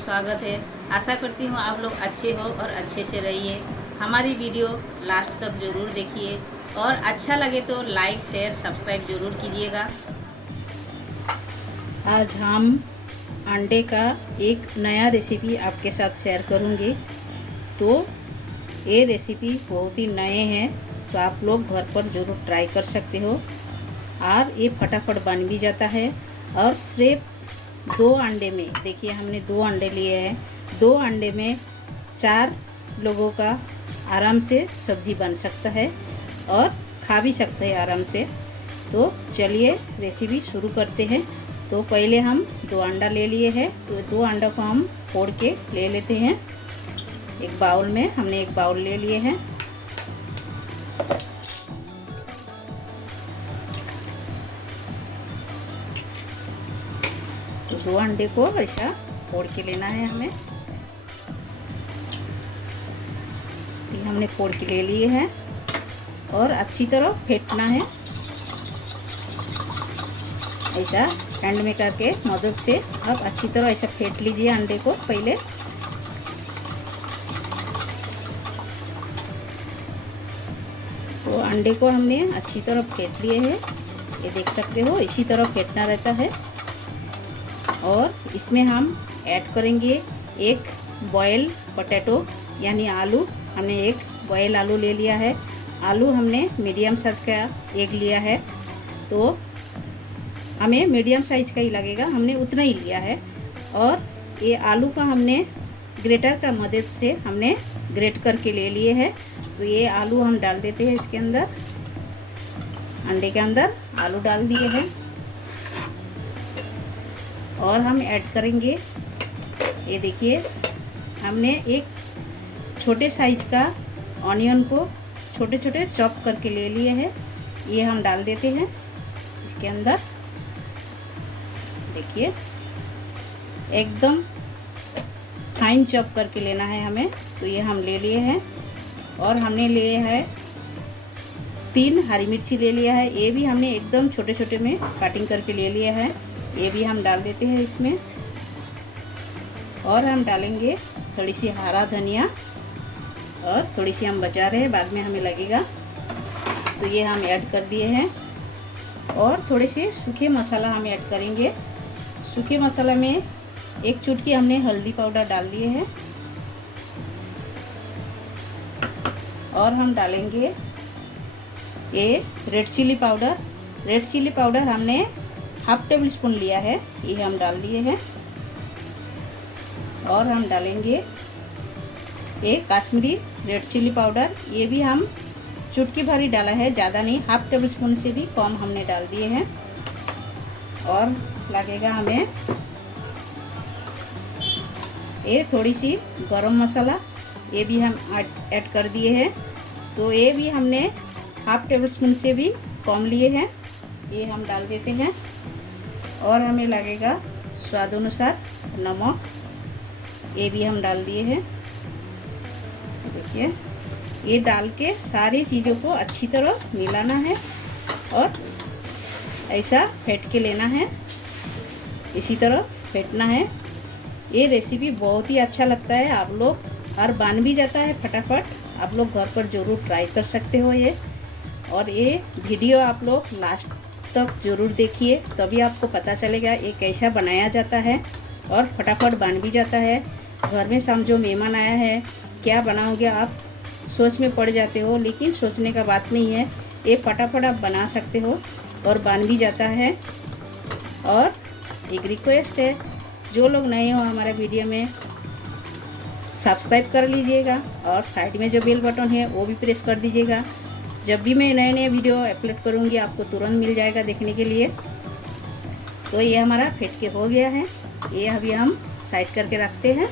स्वागत है। आशा करती हूँ आप लोग अच्छे हो और अच्छे से रहिए। हमारी वीडियो लास्ट तक ज़रूर देखिए और अच्छा लगे तो लाइक शेयर सब्सक्राइब ज़रूर कीजिएगा। आज हम अंडे का एक नया रेसिपी आपके साथ शेयर करूँगी। तो ये रेसिपी बहुत ही नए हैं, तो आप लोग घर पर ज़रूर ट्राई कर सकते हो और ये फटाफट बन भी जाता है। और सिर्फ 2 अंडे में, देखिए हमने 2 अंडे लिए हैं, 2 अंडे में 4 लोगों का आराम से सब्जी बन सकता है और खा भी सकते हैं आराम से। तो चलिए रेसिपी शुरू करते हैं। तो पहले हम 2 अंडा ले लिए हैं, तो 2 अंडा को हम फोड़ के ले लेते हैं। एक बाउल में हमने एक बाउल ले लिए हैं। तो 2 अंडे को ऐसा फोड़ के लेना है हमें। ये हमने फोड़ के ले लिए हैं और अच्छी तरह फेंटना है। ऐसा हैंड मेकर के मदद से आप अच्छी तरह ऐसा फेंट लीजिए अंडे को पहले। तो अंडे को हमने अच्छी तरह फेंट लिए हैं, ये देख सकते हो, इसी तरह फेंटना रहता है। और इसमें हम ऐड करेंगे एक बॉयल पोटैटो यानी आलू। हमने एक बॉयल आलू ले लिया है। आलू हमने मीडियम साइज का एक लिया है, तो हमें मीडियम साइज का ही लगेगा, हमने उतना ही लिया है। और ये आलू का हमने ग्रेटर का मदद से हमने ग्रेट करके ले लिए हैं। तो ये आलू हम डाल देते हैं इसके अंदर। अंडे के अंदर आलू डाल दिए हैं और हम ऐड करेंगे, ये देखिए हमने एक छोटे साइज का ऑनियन को छोटे छोटे चॉप करके ले लिए हैं। ये हम डाल देते हैं इसके अंदर। देखिए एकदम फाइन चॉप करके लेना है हमें। तो ये हम ले लिए हैं और हमने लिए है 3 हरी मिर्ची ले लिया है। ये भी हमने एकदम छोटे छोटे में कटिंग करके ले लिया है। ये भी हम डाल देते हैं इसमें। और हम डालेंगे थोड़ी सी हरा धनिया और थोड़ी सी हम बचा रहे हैं, बाद में हमें लगेगा। तो ये हम ऐड कर दिए हैं। और थोड़े से सूखे मसाला हम ऐड करेंगे। सूखे मसाला में 1 चुटकी हमने हल्दी पाउडर डाल दिए हैं। और हम डालेंगे ये red chili powder. Red chili powder हमने हाफ टेबल स्पून लिया है, ये हम डाल दिए हैं। और हम डालेंगे ये कश्मीरी रेड चिली पाउडर। ये भी हम चुटकी भर ही डाला है, ज़्यादा नहीं, हाफ टेबल स्पून से भी कम हमने डाल दिए हैं। और लगेगा हमें ये थोड़ी सी गरम मसाला, ये भी हम ऐड कर दिए हैं। तो ये भी हमने हाफ टेबल स्पून से भी कम लिए हैं, ये हम डाल देते हैं। और हमें लगेगा स्वाद अनुसार नमक, ये भी हम डाल दिए हैं। देखिए ये डाल के सारी चीज़ों को अच्छी तरह मिलाना है और ऐसा फेंट के लेना है, इसी तरह फेंटना है। ये रेसिपी बहुत ही अच्छा लगता है आप लोग, और बन भी जाता है फटाफट। आप लोग घर पर ज़रूर ट्राई कर सकते हो ये। और ये वीडियो आप लोग लास्ट तक ज़रूर देखिए, तभी आपको पता चलेगा ये कैसा बनाया जाता है और फटाफट बन भी जाता है। घर में समझो मेहमान आया है, क्या बनाओगे आप सोच में पड़ जाते हो, लेकिन सोचने का बात नहीं है, ये फटाफट आप बना सकते हो और बन भी जाता है। और एक रिक्वेस्ट है, जो लोग नए हो हमारे वीडियो में, सब्सक्राइब कर लीजिएगा और साइड में जो बेल बटन है वो भी प्रेस कर दीजिएगा। जब भी मैं नए नए वीडियो अपलोड करूँगी आपको तुरंत मिल जाएगा देखने के लिए। तो ये हमारा फेंट के हो गया है, ये अभी हम साइड करके रखते हैं।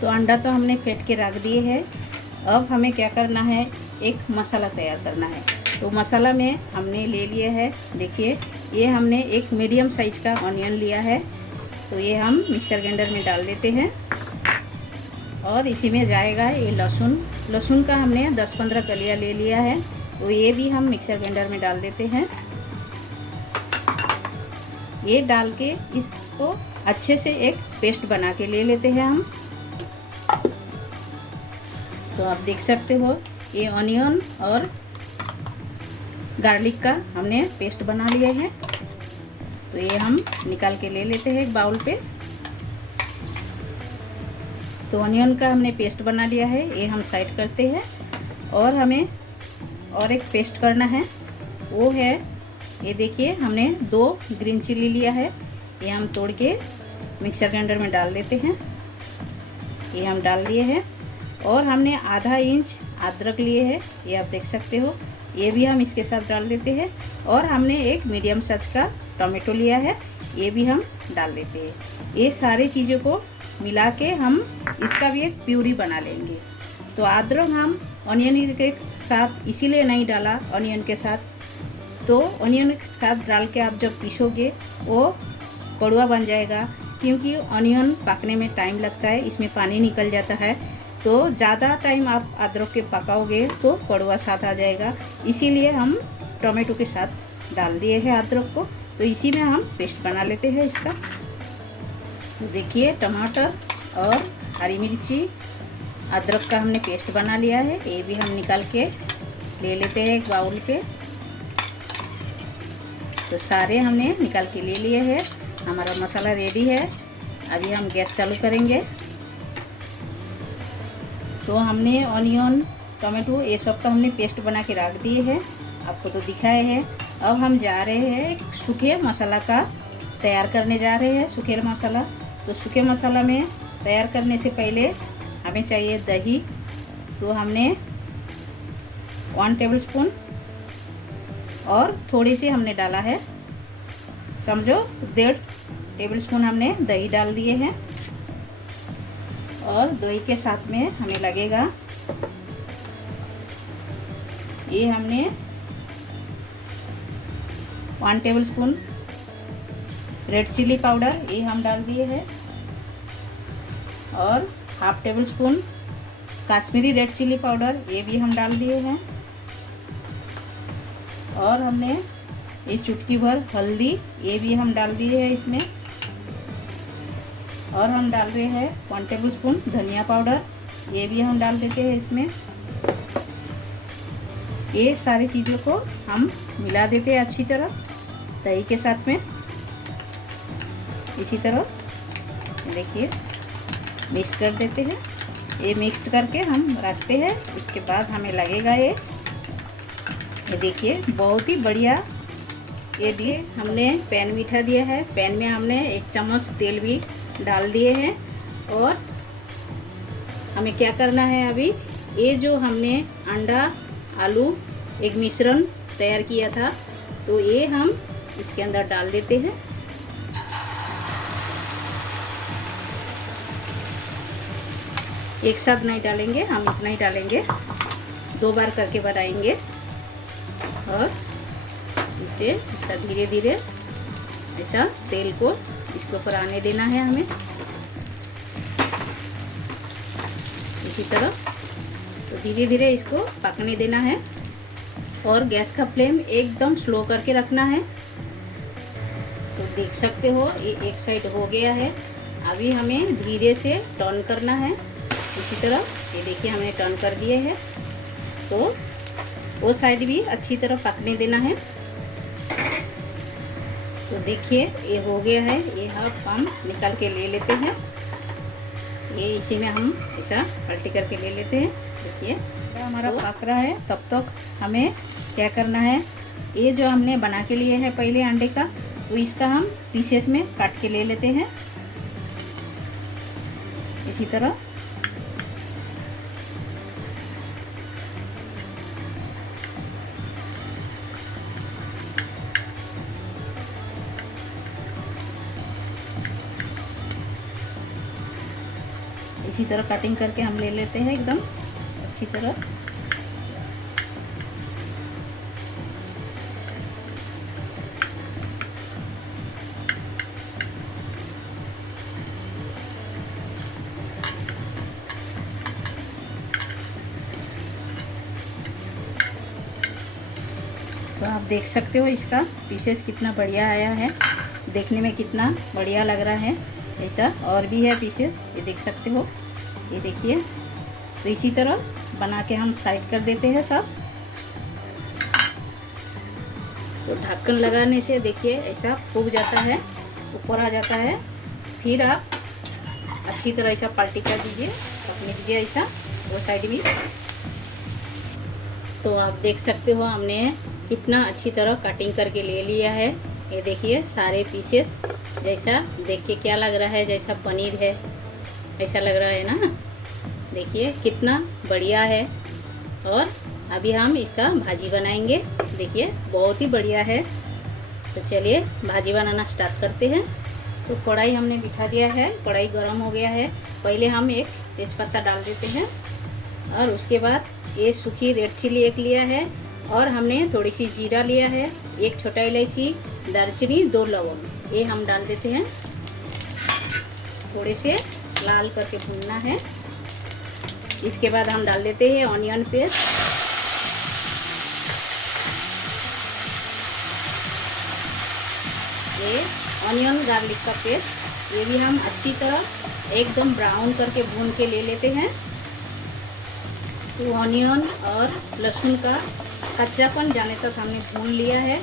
तो अंडा तो हमने फेंट के रख दिए है। अब हमें क्या करना है, एक मसाला तैयार करना है। तो मसाला में हमने ले लिया है, देखिए ये हमने एक मीडियम साइज का ऑनियन लिया है। तो ये हम मिक्सर ग्राइंडर में डाल देते हैं। और इसी में जाएगा ये लहसुन का हमने 10-15 कलियाँ ले लिया है, तो ये भी हम मिक्सर ग्राइंडर में डाल देते हैं। ये डाल के इसको अच्छे से एक पेस्ट बना के ले लेते हैं हम। तो आप देख सकते हो ये ऑनियन और गार्लिक का हमने पेस्ट बना लिया है। तो ये हम निकाल के ले लेते हैं एक बाउल पे। तो ऑनियन का हमने पेस्ट बना लिया है, ये हम साइड करते हैं। और हमें और एक पेस्ट करना है, वो है ये देखिए हमने 2 ग्रीन चिल्ली लिया है, ये हम तोड़ के मिक्सर ग्राइंडर में डाल देते हैं। ये हम डाल दिए हैं। और हमने आधा इंच अदरक लिए है, ये आप देख सकते हो, ये भी हम इसके साथ डाल देते हैं। और हमने एक मीडियम साइज का टमाटो लिया है, ये भी हम डाल देते हैं। ये सारी चीज़ों को मिला के हम इसका भी एक प्यूरी बना लेंगे। तो अदरक हम ऑनियन के साथ इसीलिए नहीं डाला ऑनियन के साथ, तो ऑनियन के साथ डाल के आप जब पीसोगे वो कड़वा बन जाएगा, क्योंकि ऑनियन पकने में टाइम लगता है, इसमें पानी निकल जाता है। तो ज़्यादा टाइम आप अदरक के पकाओगे तो कड़वा स्वाद आ जाएगा, इसीलिए हम टमाटो के साथ डाल दिए हैं अदरक को। तो इसी में हम पेस्ट बना लेते हैं इसका। तो देखिए टमाटर और हरी मिर्ची अदरक का हमने पेस्ट बना लिया है, ये भी हम निकाल के ले लेते हैं एक बाउल पे। तो सारे हमने निकाल के ले लिए हैं, हमारा मसाला रेडी है। अभी हम गैस चालू करेंगे। तो हमने ऑनियन टमाटो ये सब का हमने पेस्ट बना के रख दिए हैं, आपको तो दिखाए हैं। अब हम जा रहे हैं सूखे मसाला का तैयार करने जा रहे हैं, सूखे मसाला। तो सूखे मसाला में तैयार करने से पहले हमें चाहिए दही। तो हमने 1 टेबलस्पून और थोड़ी सी हमने डाला है, समझो 1.5 टेबलस्पून हमने दही डाल दिए हैं। और दही के साथ में हमें लगेगा ये हमने 1 टेबलस्पून रेड चिली पाउडर, ये हम डाल दिए हैं। और 1/2 tablespoon Kashmiri red chili powder, ये भी हम डाल दिए हैं। और हमने ये चुटकी भर हल्दी, ये भी हम डाल दिए हैं इसमें। और हम डाल रहे हैं 1 टेबलस्पून धनिया पाउडर, ये भी हम डाल देते हैं इसमें। ये सारी चीज़ों को हम मिला देते हैं अच्छी तरह दही के साथ में। इसी तरह देखिए मिक्स कर देते हैं। ये मिक्स करके हम रखते हैं। उसके बाद हमें लगेगा ये देखिए बहुत ही बढ़िया ये डिश। हमने पैन मीठा दिया है, पैन में हमने 1 चम्मच तेल भी डाल दिए हैं। और हमें क्या करना है, अभी ये जो हमने अंडा आलू एक मिश्रण तैयार किया था, तो ये हम इसके अंदर डाल देते हैं। एक साथ नहीं डालेंगे, हम इतना ही डालेंगे, 2 बार करके बनाएंगे। और इसे ऐसा धीरे धीरे ऐसा तेल को इसके ऊपर आने देना है हमें, इसी तरह। तो धीरे धीरे इसको पकने देना है और गैस का फ्लेम एकदम स्लो करके रखना है। तो देख सकते हो ये एक साइड हो गया है, अभी हमें धीरे से टर्न करना है। इसी तरह ये देखिए हमने टर्न कर दिए हैं, तो वो साइड भी अच्छी तरह पकने देना है। तो देखिए ये हो गया है, ये हम निकाल के ले लेते हैं। ये इसी में हम ऐसा पलटी करके ले लेते हैं। देखिए हमारा पक रहा है, तब तक हमें क्या करना है, ये जो हमने बना के लिए है पहले अंडे का, तो इसका हम पीसेस में काट के ले लेते हैं इसी तरह। इसी तरह कटिंग करके हम ले लेते हैं एकदम अच्छी तरह। तो आप देख सकते हो इसका पीसेस कितना बढ़िया आया है, देखने में कितना बढ़िया लग रहा है। ऐसा और भी है पीसेस, ये देख सकते हो, ये देखिए। तो इसी तरह बना के हम साइड कर देते हैं सब। तो ढक्कन लगाने से देखिए ऐसा फूक जाता है, ऊपर आ जाता है। फिर आप अच्छी तरह ऐसा पलटी कर दीजिए, पकने दीजिए ऐसा वो साइड में। तो आप देख सकते हो हमने कितना अच्छी तरह कटिंग करके ले लिया है। ये देखिए सारे पीसेस, जैसा देख के क्या लग रहा है, जैसा पनीर है ऐसा लग रहा है ना। देखिए कितना बढ़िया है। और अभी हम इसका भाजी बनाएंगे। देखिए बहुत ही बढ़िया है। तो चलिए भाजी बनाना स्टार्ट करते हैं। तो कढ़ाई हमने बिठा दिया है, कढ़ाई गर्म हो गया है। पहले हम एक तेज़पत्ता डाल देते हैं और उसके बाद ये सूखी रेड चिली एक लिया है और हमने थोड़ी सी जीरा लिया है, एक छोटा इलायची, दालचीनी, 2 लौंग, ये हम डाल देते हैं। थोड़े से लाल करके भूनना है। इसके बाद हम डाल देते हैं ऑनियन पेस्ट, ये ऑनियन गार्लिक का पेस्ट, ये भी हम अच्छी तरह एकदम ब्राउन करके भून के ले लेते हैं। तो ऑनियन और लहसुन का कच्चापन जाने तक हमने भून लिया है।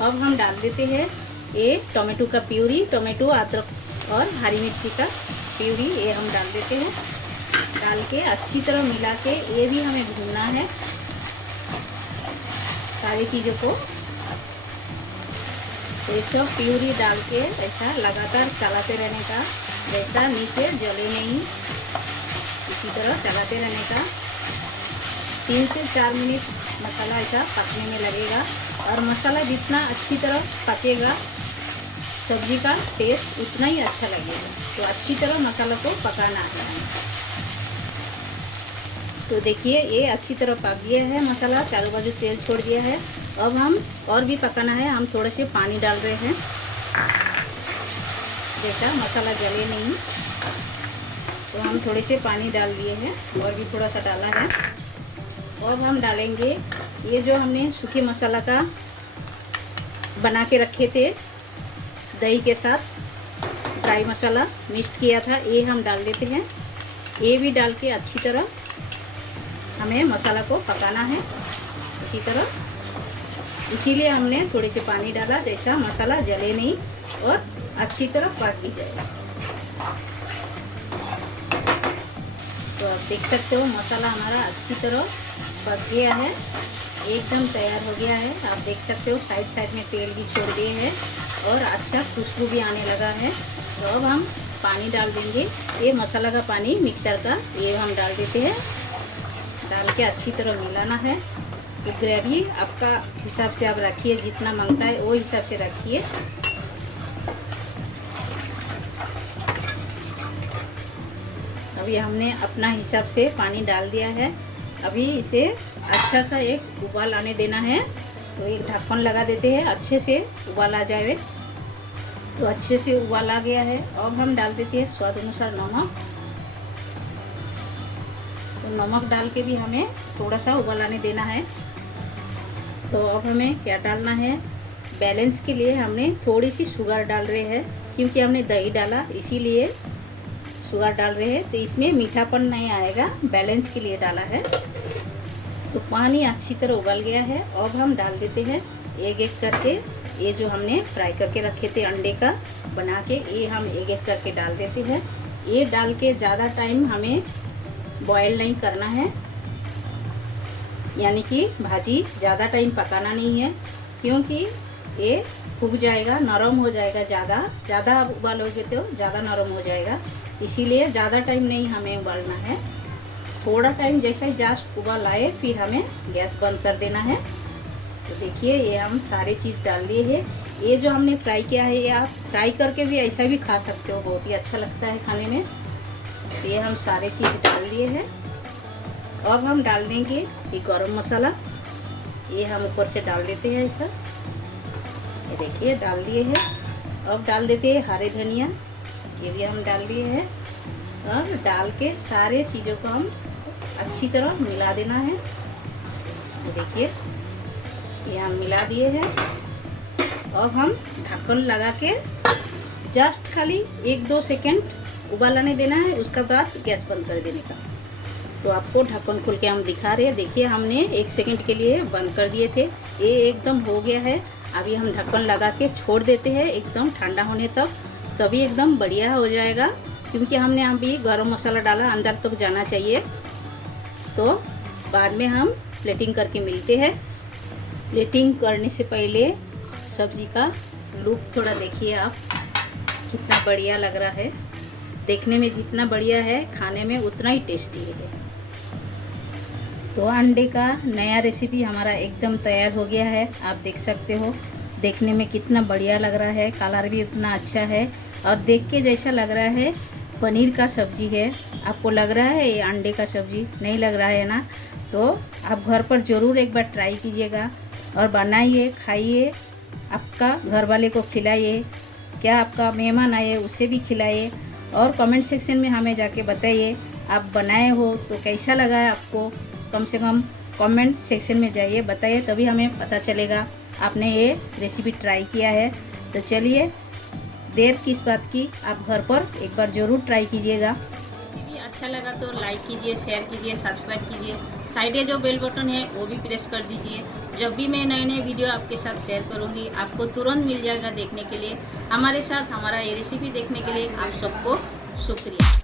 अब हम डाल देते हैं ये टोमेटो का प्यूरी, टोमेटो, अदरक और हरी मिर्ची का प्यूरी, ये हम डाल देते हैं। डाल के अच्छी तरह मिला के ये भी हमें भूनना है सारी चीज़ों को। तो ये सब प्यूरी डाल के ऐसा लगातार चलाते रहने का, जैसा नीचे जले नहीं, इसी तरह चलाते रहने का। 3 से 4 मिनट मसाला ऐसा पकने में लगेगा। और मसाला जितना अच्छी तरह पकेगा सब्जी का टेस्ट उतना ही अच्छा लगेगा। तो अच्छी तरह मसाला को पकाना है। तो देखिए ये अच्छी तरह पक गया है मसाला, चारों बाजू तेल छोड़ दिया है। अब हम और भी पकाना है, हम थोड़े से पानी डाल रहे हैं, जैसा मसाला जले नहीं। तो हम थोड़े से पानी डाल दिए हैं और भी थोड़ा सा डाला है। अब हम डालेंगे ये जो हमने सूखी मसाला का बना के रखे थे दही के साथ, ड्राई मसाला मिक्स किया था, ये हम डाल देते हैं। ये भी डाल के अच्छी तरह हमें मसाला को पकाना है इसी तरह। इसीलिए हमने थोड़े से पानी डाला, जैसा मसाला जले नहीं और अच्छी तरह पक भी जाएगा। तो आप देख सकते हो मसाला हमारा अच्छी तरह पक गया है, एकदम तैयार हो गया है। आप देख सकते हो साइड साइड में तेल भी छोड़ दिए हैं और अच्छा खुशबू भी आने लगा है। तो अब हम पानी डाल देंगे, ये मसाला का पानी मिक्सर का, ये हम डाल देते हैं। डाल के अच्छी तरह मिलाना है। तो ग्रेवी आपका हिसाब से आप रखिए, जितना मांगता है वो हिसाब से रखिए। अभी हमने अपना हिसाब से पानी डाल दिया है। अभी इसे अच्छा सा एक उबाल आने देना है। तो एक ढक्कन लगा देते हैं, अच्छे से उबाल आ जाए। तो अच्छे से उबाल आ गया है। अब हम डाल देते हैं स्वाद अनुसार नमक। तो नमक डाल के भी हमें थोड़ा सा उबाल आने देना है। तो अब हमें क्या डालना है, बैलेंस के लिए हमने थोड़ी सी शुगर डाल रहे हैं, क्योंकि हमने दही डाला इसीलिए शुगर डाल रहे हैं। तो इसमें मीठापन नहीं आएगा, बैलेंस के लिए डाला है। तो पानी अच्छी तरह उबल गया है। अब हम डाल देते हैं एक एक करके ये जो हमने फ्राई करके रखे थे अंडे का बना के, ये हम एक एक करके डाल देते हैं। ये डाल के ज़्यादा टाइम हमें बॉयल नहीं करना है, यानी कि भाजी ज़्यादा टाइम पकाना नहीं है, क्योंकि ये फूक जाएगा, नरम हो जाएगा। ज़्यादा उबालोगे तो ज़्यादा नरम हो जाएगा, इसीलिए ज़्यादा टाइम नहीं हमें उबालना है। थोड़ा टाइम जैसा ही जस्ट उबाल आए फिर हमें गैस बंद कर देना है। तो देखिए ये हम सारी चीज़ डाल दिए हैं। ये जो हमने फ्राई किया है, ये आप फ्राई करके भी ऐसा भी खा सकते हो, बहुत ही अच्छा लगता है खाने में। तो ये हम सारे चीज़ डाल दिए हैं। अब हम डाल देंगे ये गरम मसाला, ये हम ऊपर से डाल देते हैं ऐसा। ये देखिए डाल दिए हैं। अब डाल देते हैं हरे धनिया, ये भी हम डाल दिए हैं। और डाल के सारे चीज़ों को हम अच्छी तरह मिला देना है। तो देखिए ये हम मिला दिए हैं। अब हम ढक्कन लगा के जस्ट खाली 1-2 सेकंड उबाल आने देना है, उसके बाद गैस बंद कर देने का। तो आपको ढक्कन खोल के हम दिखा रहे हैं। देखिए हमने 1 सेकंड के लिए बंद कर दिए थे, ये एकदम हो गया है। अभी हम ढक्कन लगा के छोड़ देते हैं एकदम ठंडा होने तक, तभी एकदम बढ़िया हो जाएगा, क्योंकि हमने अभी गरम मसाला डाला, अंदर तक जाना चाहिए। तो बाद में हम प्लेटिंग करके मिलते हैं। प्लेटिंग करने से पहले सब्ज़ी का लुक थोड़ा देखिए आप, कितना बढ़िया लग रहा है। देखने में जितना बढ़िया है, खाने में उतना ही टेस्टी है। तो अंडे का नया रेसिपी हमारा एकदम तैयार हो गया है। आप देख सकते हो, देखने में कितना बढ़िया लग रहा है, कलर भी उतना अच्छा है, और देख के जैसा लग रहा है पनीर का सब्जी है। आपको लग रहा है ये अंडे का सब्जी? नहीं लग रहा है ना? तो आप घर पर ज़रूर एक बार ट्राई कीजिएगा और बनाइए, खाइए, आपका घर वाले को खिलाइए, क्या आपका मेहमान आए उसे भी खिलाइए, और कमेंट सेक्शन में हमें जाके बताइए आप बनाए हो तो कैसा लगा है आपको। कम से कम कमेंट सेक्शन में जाइए, बताइए, तभी हमें पता चलेगा आपने ये रेसिपी ट्राई किया है। तो चलिए, देर किस बात की, आप घर पर एक बार ज़रूर ट्राई कीजिएगा। रेसिपी अच्छा लगा तो लाइक कीजिए, शेयर कीजिए, सब्सक्राइब कीजिए, साइड जो बेल बटन है वो भी प्रेस कर दीजिए। जब भी मैं नए नए वीडियो आपके साथ शेयर करूँगी आपको तुरंत मिल जाएगा देखने के लिए। हमारे साथ हमारा ये रेसिपी देखने के लिए आप सबको शुक्रिया।